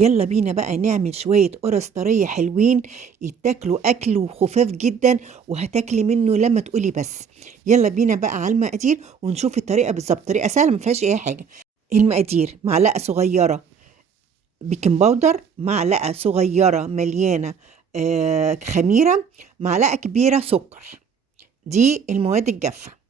يلا بينا بقى نعمل شوية قرص طرية حلوين يتاكلوا أكل وخفاف جدا، وهتاكلي منه لما تقولي بس. يلا بينا بقى على المقادير ونشوف الطريقة بالظبط. طريقة سهلة ما فيهاش أي حاجة. المقادير: معلقة صغيرة بيكنج باودر، معلقة صغيرة مليانة خميرة، معلقة كبيرة سكر. دي المواد الجافة.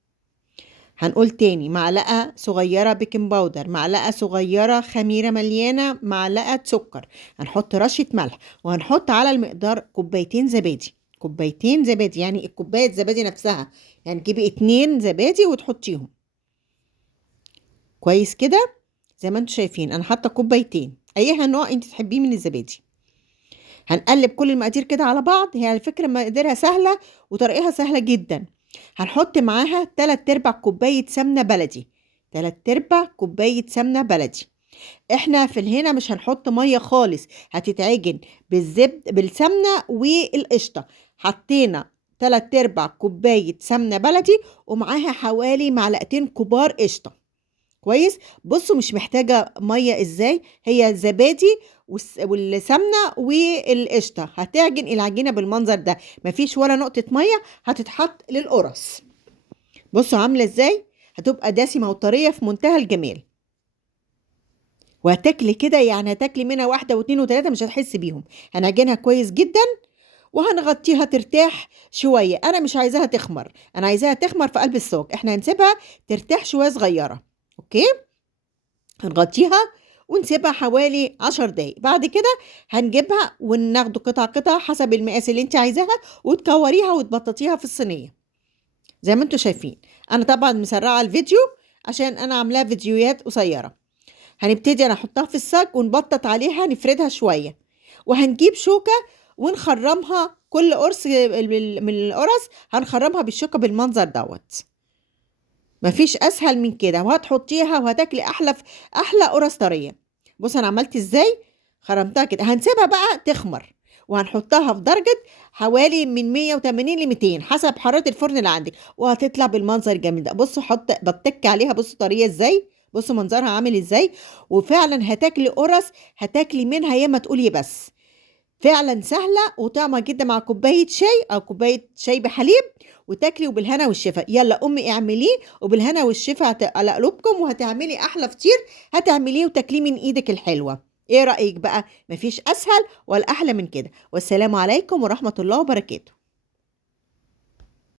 هنقول تاني: معلقة صغيرة بيكنج باودر، معلقة صغيرة خميرة مليانة، معلقة سكر. هنحط رشة ملح، وهنحط على المقدار كوبايتين زبادي. كوبايتين زبادي يعني الكوباية زبادي نفسها، يعني تجيبي 2 زبادي وتحطيهم كويس كده. زي ما انتوا شايفين انا حاطه كوبايتين، ايها نوع انت تحبيه من الزبادي. هنقلب كل المقادير كده على بعض. هي على فكرة مقاديرها سهلة وطريقها سهلة جدا. هنحط معاها 3/4 كوباية سمنة بلدي. 3/4 كوباية سمنة بلدي. احنا في هنا مش هنحط مية خالص، هتتعجن بالسمنة والقشطة. حطينا 3/4 كوباية سمنة بلدي، ومعاها حوالي معلقتين كبار قشطة. كويس. بصوا مش محتاجة مية ازاي، هي الزبادي والسمنة والقشطة هتعجن العجينة بالمنظر ده. مفيش ولا نقطة مية هتتحط للقرص. بصوا عاملة ازاي، هتبقى دسمة وطرية في منتهى الجمال. وهتاكلي كده، يعني هتاكلي منها واحدة واثنين وثلاثة مش هتحسي بيهم. هنعجنها كويس جدا وهنغطيها ترتاح شوية. انا مش عايزاها تخمر، انا عايزاها تخمر في قلب الصاج. احنا هنسيبها ترتاح شوية صغيرة. اوكي. هنغطيها ونسيبها حوالي 10 دقايق. بعد كده هنجيبها وناخد قطع قطع حسب المقاس اللي انت عايزاها، وتكوريها وتبططيها في الصينية زي ما انتوا شايفين. انا طبعا مسرعة الفيديو عشان انا عاملاها فيديوهات قصيرة. هنبتدي انا احطها في الصاج ونبطط عليها، نفردها شوية، وهنجيب شوكة ونخرمها. كل قرص من القرص هنخرمها بالشوكة بالمنظر دوت. مفيش اسهل من كده، وهتحطيها وهتاكلي احلى قرص طريه. بص انا عملت ازاي، خرمتها كده. هنسيبها بقى تخمر، وهنحطها في درجه حوالي من 180 ل 200 حسب حراره الفرن اللي عندك، وهتطلع بالمنظر الجميل ده. بصوا بتك عليها، بصوا طريه ازاي، بصوا منظرها عامل ازاي. وفعلا هتاكلي قرص هتاكلي منها ياما تقولي بس. فعلا سهلة وطعمة جدا مع كوباية شاي أو كوباية شاي بحليب، وتاكلي وبالهنا والشفا. يلا أمي اعمليه وبالهنا والشفا على قلوبكم، وهتعملي أحلى فطير. هتعمليه وتاكليه من إيدك الحلوة. إيه رأيك بقى؟ مفيش أسهل ولا أحلى من كده. والسلام عليكم ورحمة الله وبركاته.